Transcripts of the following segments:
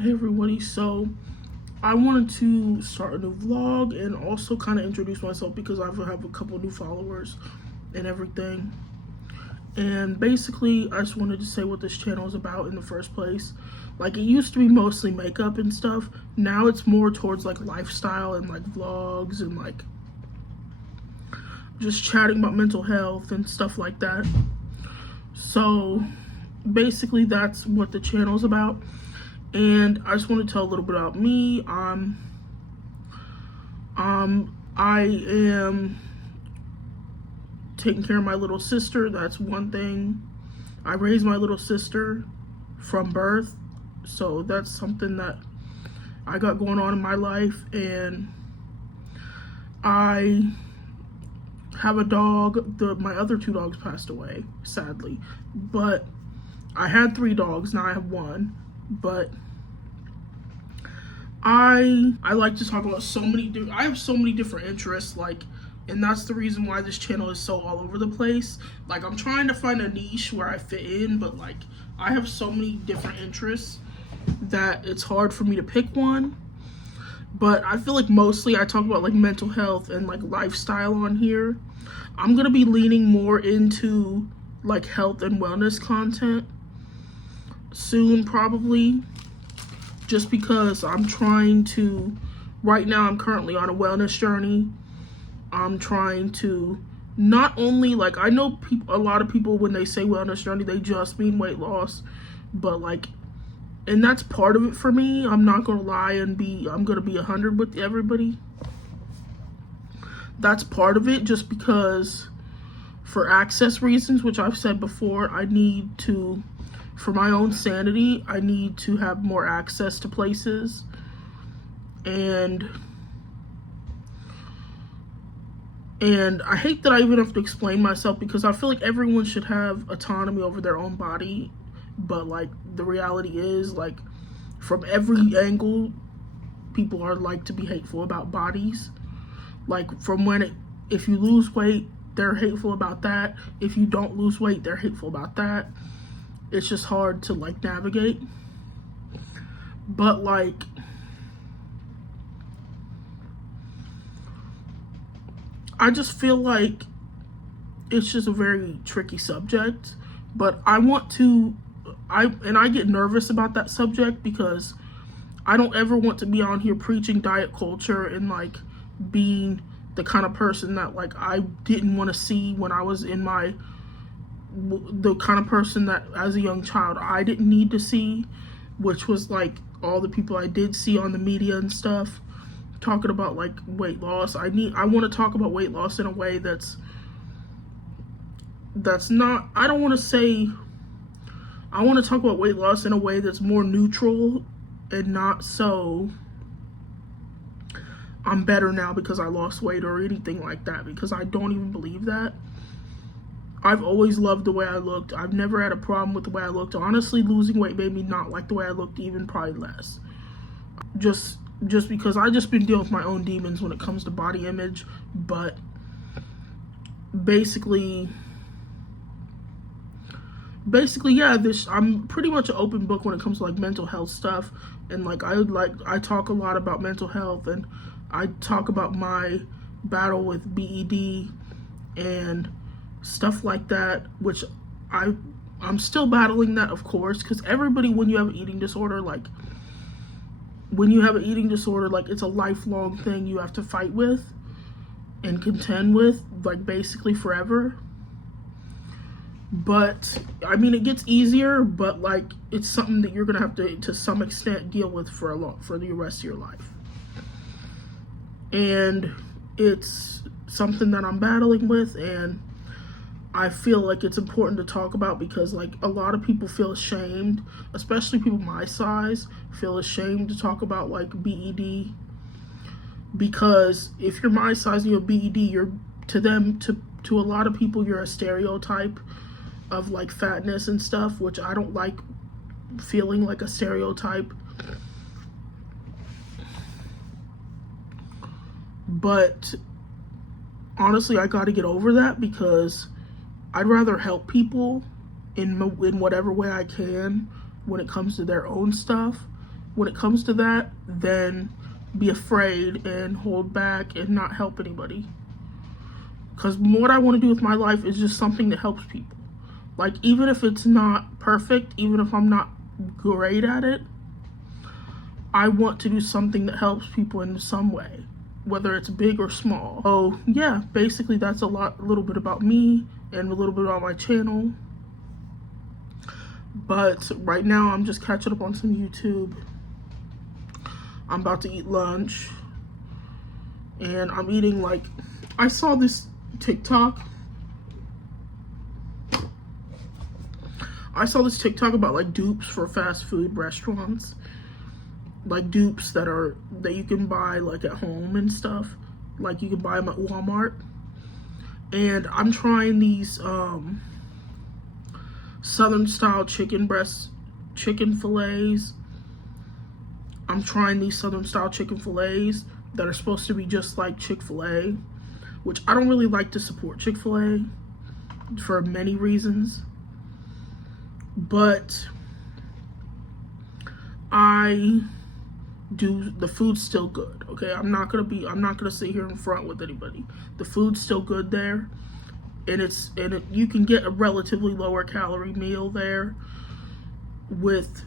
Hey everybody, so I wanted to start a new vlog and also kind of introduce myself because I have a couple new followers and everything. And basically, I just wanted to say what this channel is about in the first place. Like, it used to be mostly makeup and stuff. Now it's more towards like lifestyle and like vlogs and like just chatting about mental health and stuff like that. So basically, that's what the channel is about. And I just want to tell a little bit about me. I am taking care of my little sister. That's one thing. I raised my little sister from birth, so that's something that I got going on in my life. And I have a dog. My other two dogs passed away, sadly, but I had 3 dogs. Now I have 1. But I like to talk about I have so many different interests, like, and that's the reason why this channel is so all over the place. Like, I'm trying to find a niche where I fit in, but like, I have so many different interests that it's hard for me to pick one. But I feel like mostly I talk about like mental health and like lifestyle on here. I'm gonna be leaning more into like health and wellness content soon, probably, just because I'm trying to, right now I'm currently on a wellness journey. I'm trying to not only, like, I know a lot of people when they say wellness journey, they just mean weight loss, but like, and that's part of it for me. I'm not gonna lie and I'm gonna be 100 with everybody. That's part of it, just because for access reasons, which I've said before, for my own sanity, I need to have more access to places. And I hate that I even have to explain myself, because I feel like everyone should have autonomy over their own body. But like, the reality is, like, from every angle, people are like to be hateful about bodies. Like, if you lose weight, they're hateful about that. If you don't lose weight, they're hateful about that. It's just hard to like navigate. But like, I just feel like it's just a very tricky subject. But I get nervous about that subject because I don't ever want to be on here preaching diet culture and like being the kind of person that like I didn't want to see when I was the kind of person that as a young child I didn't need to see, which was like all the people I did see on the media and stuff talking about like weight loss. I want to talk about weight loss in a way that's not, I want to talk about weight loss in a way that's more neutral and not so I'm better now because I lost weight or anything like that, because I don't even believe that. I've always loved the way I looked. I've never had a problem with the way I looked. Honestly, losing weight made me not like the way I looked, even probably less. Just because I just been dealing with my own demons when it comes to body image. But basically, yeah, I'm pretty much an open book when it comes to like mental health stuff. And like, I talk a lot about mental health, and I talk about my battle with BED and stuff like that, which I'm still battling that, of course, because everybody, when you have an eating disorder, like it's a lifelong thing you have to fight with and contend with, like, basically forever. But I mean, it gets easier, but like, it's something that you're gonna have to some extent deal with for the rest of your life. And it's something that I'm battling with, and I feel like it's important to talk about, because like, a lot of people feel ashamed, especially people my size feel ashamed to talk about like BED, because if you're my size and you have BED, to a lot of people, you're a stereotype of like fatness and stuff, which I don't like feeling like a stereotype. But honestly, I got to get over that, because I'd rather help people in whatever way I can when it comes to their own stuff, when it comes to that, then be afraid and hold back and not help anybody. Because what I want to do with my life is just something that helps people. Like, even if it's not perfect, even if I'm not great at it, I want to do something that helps people in some way, whether it's big or small. So yeah, basically that's a little bit about me and a little bit about my channel. But right now I'm just catching up on some YouTube. I'm about to eat lunch, and I'm eating, like, I saw this TikTok. About like dupes for fast food restaurants, like dupes that you can buy like at home and stuff, like you can buy them at Walmart. And I'm trying these Southern style chicken fillets. I'm trying these Southern style chicken fillets that are supposed to be just like Chick-fil-A, which I don't really like to support Chick-fil-A for many reasons. But the food's still good, okay? I'm not gonna sit here in front with anybody. The food's still good there, and you can get a relatively lower calorie meal there with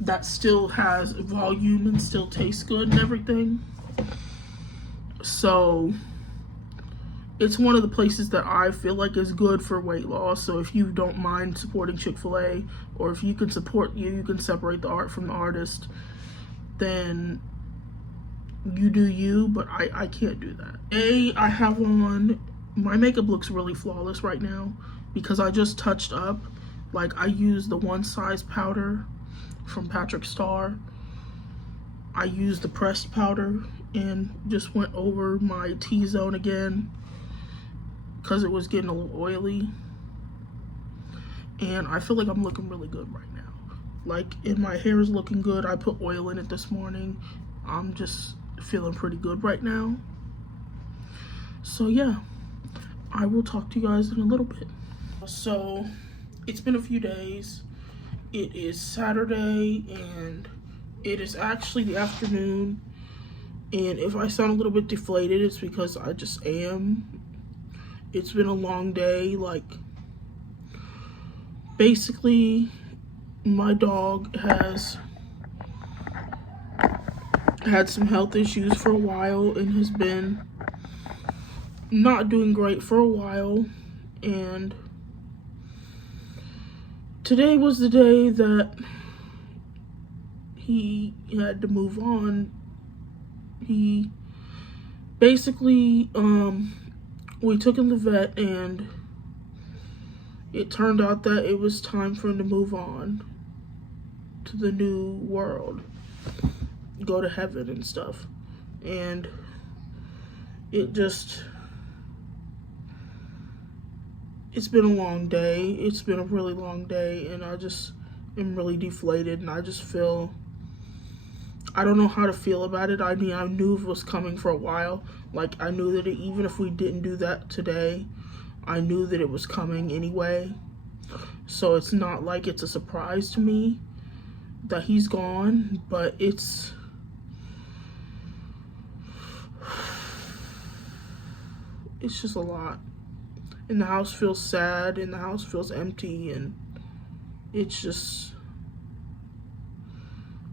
that still has volume and still tastes good and everything. So it's one of the places that I feel like is good for weight loss. So if you don't mind supporting Chick-fil-A, or if you can you can separate the art from the artist, then you do you, but I can't do that. I have on, my makeup looks really flawless right now because I just touched up. Like, I used the One Size powder from Patrick Starr. I used the pressed powder and just went over my T-zone again because it was getting a little oily. And I feel like I'm looking really good right now. Like, and my hair is looking good. I put oil in it this morning. I'm just feeling pretty good right now. So yeah, I will talk to you guys in a little bit. So it's been a few days. It is Saturday and it is actually the afternoon. And if I sound a little bit deflated, it's because I just am. It's been a long day. Like, basically, my dog has had some health issues for a while and has been not doing great for a while. And today was the day that he had to move on. He basically, we took him to the vet, and it turned out that it was time for him to move on to the new world, go to heaven and stuff. And it's been a long day. It's been a really long day, and I just am really deflated, and I just feel, I don't know how to feel about it. I mean, I knew it was coming for a while. Like, I knew that even if we didn't do that today, I knew that it was coming anyway. So it's not like it's a surprise to me that he's gone, but it's just a lot. And the house feels sad, and the house feels empty, and it's just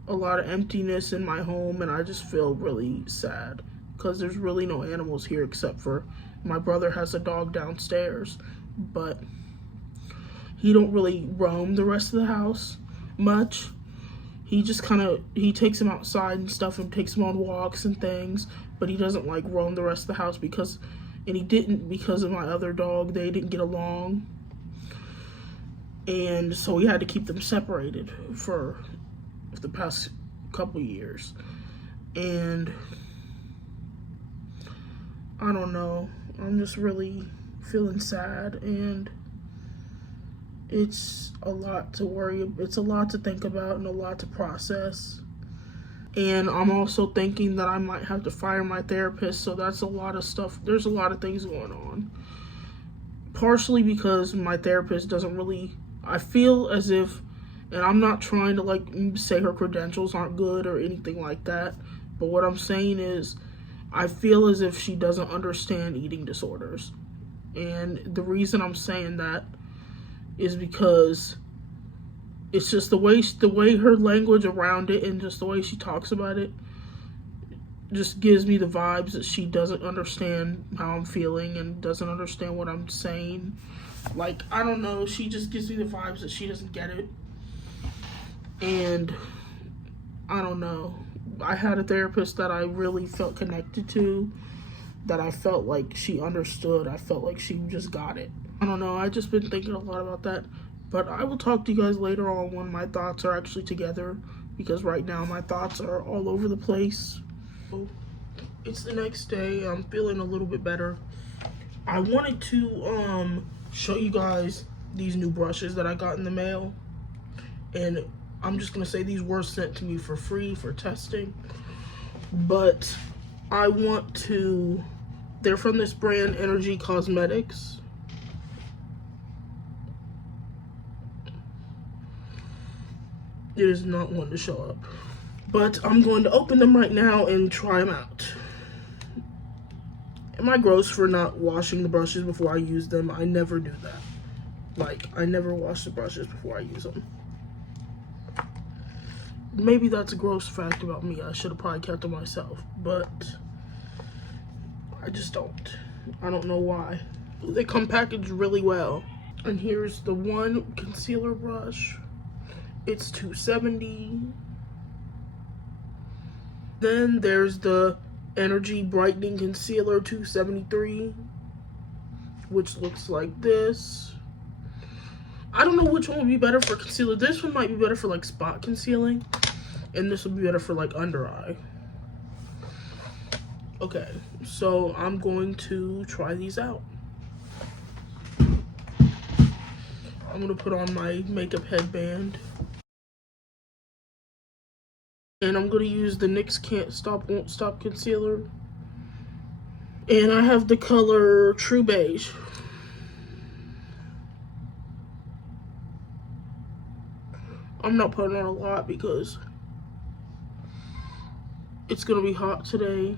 a lot of emptiness in my home, and I just feel really sad because there's really no animals here except for my brother has a dog downstairs, but he don't really roam the rest of the house much. He just he takes him outside and stuff and takes him on walks and things, but he doesn't like roam the rest of the house because of my other dog. They didn't get along, and so we had to keep them separated for the past couple years. And I don't know, I'm just really feeling sad, and it's a lot to worry about. It's a lot to think about and a lot to process. And I'm also thinking that I might have to fire my therapist, so that's a lot of stuff. There's a lot of things going on. Partially because my therapist doesn't really, I feel as if And I'm not trying to like say her credentials aren't good or anything like that. But what I'm saying is I feel as if she doesn't understand eating disorders. And the reason I'm saying that is because it's just the way her language around it and just the way she talks about it just gives me the vibes that she doesn't understand how I'm feeling and doesn't understand what I'm saying. Like, I don't know, she just gives me the vibes that she doesn't get it. And I don't know. I had a therapist that I really felt connected to, that I felt like she understood. I felt like she just got it. I don't know. I just been thinking a lot about that. But I will talk to you guys later on when my thoughts are actually together, because right now my thoughts are all over the place. It's the next day. I'm feeling a little bit better. I wanted to show you guys these new brushes that I got in the mail. And I'm just going to say these were sent to me for free for testing. But I want to... They're from this brand, Energy Cosmetics. It is not one to show up. But I'm going to open them right now and try them out. Am I gross for not washing the brushes before I use them? I never do that. Like, I never wash the brushes before I use them. Maybe that's a gross fact about me. I should have probably kept to myself. But I just don't. I don't know why. They come packaged really well. And here's the one concealer brush. It's $2.70. Then there's the Energy Brightening Concealer, $2.73, which looks like this. I don't know which one would be better for concealer. This one might be better for like spot concealing, and this would be better for like under eye. Okay, so I'm going to try these out. I'm gonna put on my makeup headband. And I'm going to use the NYX Can't Stop Won't Stop concealer. And I have the color True Beige. I'm not putting on a lot because it's going to be hot today.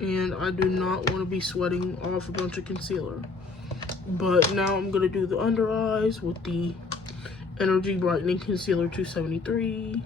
And I do not want to be sweating off a bunch of concealer. But now I'm going to do the under eyes with the Energy Brightening Concealer, $2.73.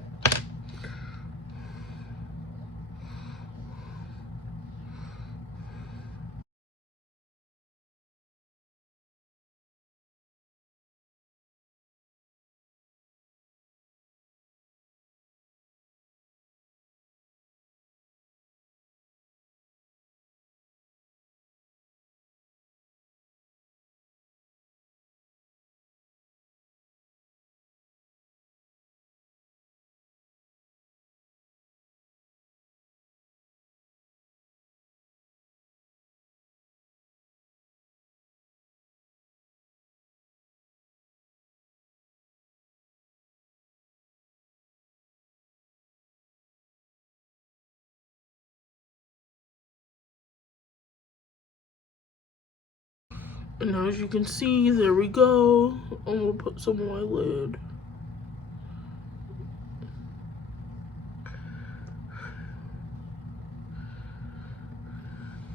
And as you can see, there we go. I'm going to put some on my lid.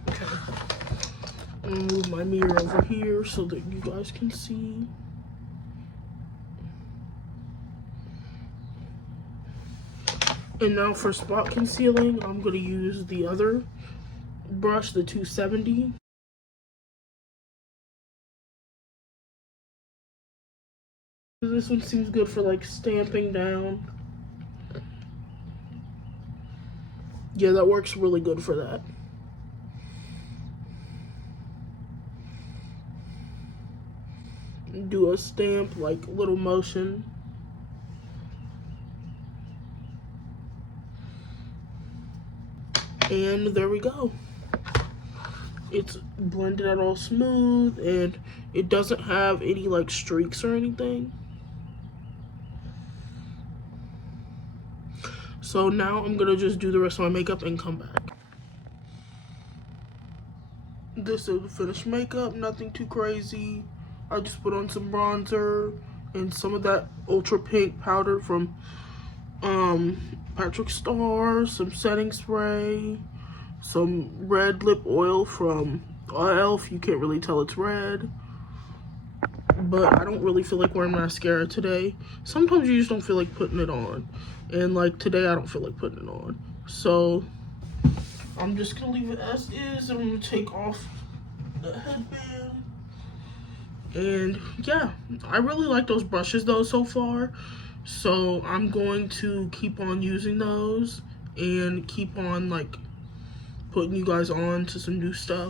Okay. I'm going to move my mirror over here so that you guys can see. And now for spot concealing, I'm going to use the other brush, the 270. This one seems good for like stamping down. Yeah, that works really good for that. Do a stamp, like little motion. And there we go. It's blended out all smooth, and it doesn't have any like streaks or anything. So now I'm gonna just do the rest of my makeup and come back. This is the finished makeup, nothing too crazy. I just put on some bronzer and some of that ultra pink powder from Patrick Starr, some setting spray, some red lip oil from Elf. You can't really tell it's red. But I don't really feel like wearing mascara today. Sometimes you just don't feel like putting it on. And like today I don't feel like putting it on. So I'm just gonna leave it as is. I'm gonna take off the headband. And yeah, I really like those brushes though so far. So I'm going to keep on using those and keep on like putting you guys on to some new stuff.